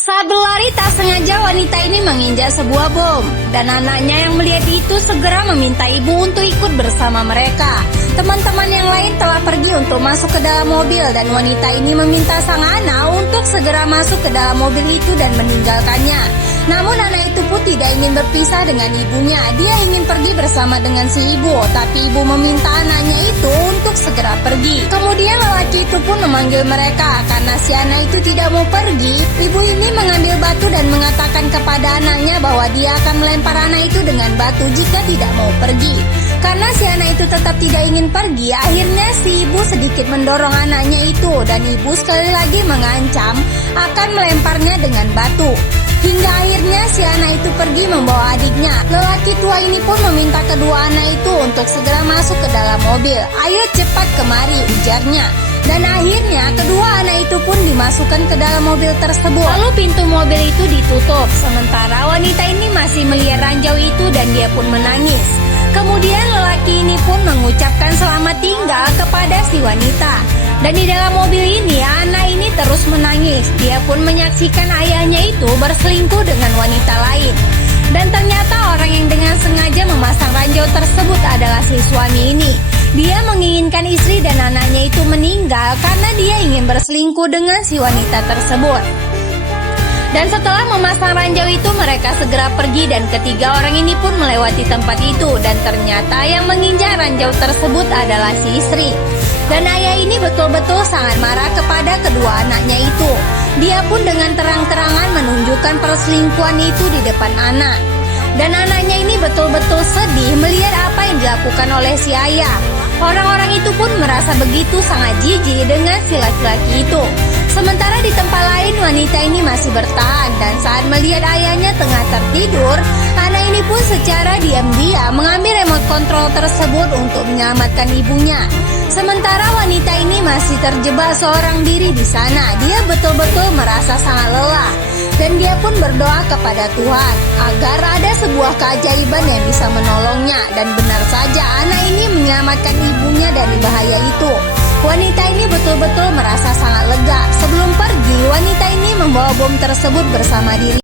Saat berlari tak sengaja wanita ini menginjak sebuah bom dan anaknya yang melihat itu segera meminta ibu untuk ikut bersama mereka. Teman-teman yang lain telah pergi untuk masuk ke dalam mobil dan wanita ini meminta sang anak untuk segera masuk ke dalam mobil itu dan meninggalkannya. Namun anak itu pun tidak ingin berpisah dengan ibunya. Dia ingin pergi bersama dengan si ibu, tapi ibu meminta anaknya itu untuk segera pergi. Kemudian lelaki itu pun memanggil mereka. Karena si anak itu tidak mau pergi, ibu ini mengambil batu dan mengatakan kepada anaknya bahwa dia akan melempar anak itu dengan batu jika tidak mau pergi. Karena si anak itu tetap tidak ingin pergi, akhirnya si ibu sedikit mendorong anaknya itu dan ibu sekali lagi mengancam akan melemparnya dengan batu. Hingga akhirnya si anak itu pergi membawa adiknya. Lelaki tua ini pun meminta kedua anak itu untuk segera masuk ke dalam mobil. "Ayo cepat kemari," ujarnya. Dan akhirnya kedua anak itu pun dimasukkan ke dalam mobil tersebut. Lalu pintu mobil itu ditutup. Sementara wanita ini masih melihat ranjau itu dan dia pun menangis. Kemudian lelaki ini pun mengucapkan selamat tinggal kepada si wanita. Dan di dalam mobil ini anak ini terus menangis. Dia pun menyaksikan ayahnya itu berselingkuh dengan wanita lain. Dan ternyata orang yang dengan sengaja memasang ranjau tersebut adalah si suami ini. Dia menginginkan istri dan anaknya itu meninggal karena dia ingin berselingkuh dengan si wanita tersebut. Dan setelah memasang ranjau itu mereka segera pergi dan ketiga orang ini pun melewati tempat itu. Dan ternyata yang menginjak ranjau tersebut adalah si istri. Dan ayah ini betul-betul sangat marah kepada kedua anaknya itu. Dia pun dengan terang-terangan menunjukkan perselingkuhan itu di depan anak. Dan anaknya ini betul-betul sedih melihat apa yang dilakukan oleh si ayah. Orang-orang itu pun merasa begitu sangat jijik dengan si laki-laki itu. Sementara di tempat lain wanita ini masih bertahan dan saat melihat ayahnya tengah tertidur, anak ini pun secara diam-diam mengambil remote control tersebut untuk menyelamatkan ibunya. Sementara wanita ini masih terjebak seorang diri di sana. Dia betul-betul merasa sangat lelah dan dia pun berdoa kepada Tuhan agar ada sebuah keajaiban yang bisa menolongnya. Dan benar saja anak ini menyelamatkan ibunya dari bahaya itu. Wanita ini betul-betul merasa sangat lega. Sebelum pergi, wanita ini membawa bom tersebut bersama diri.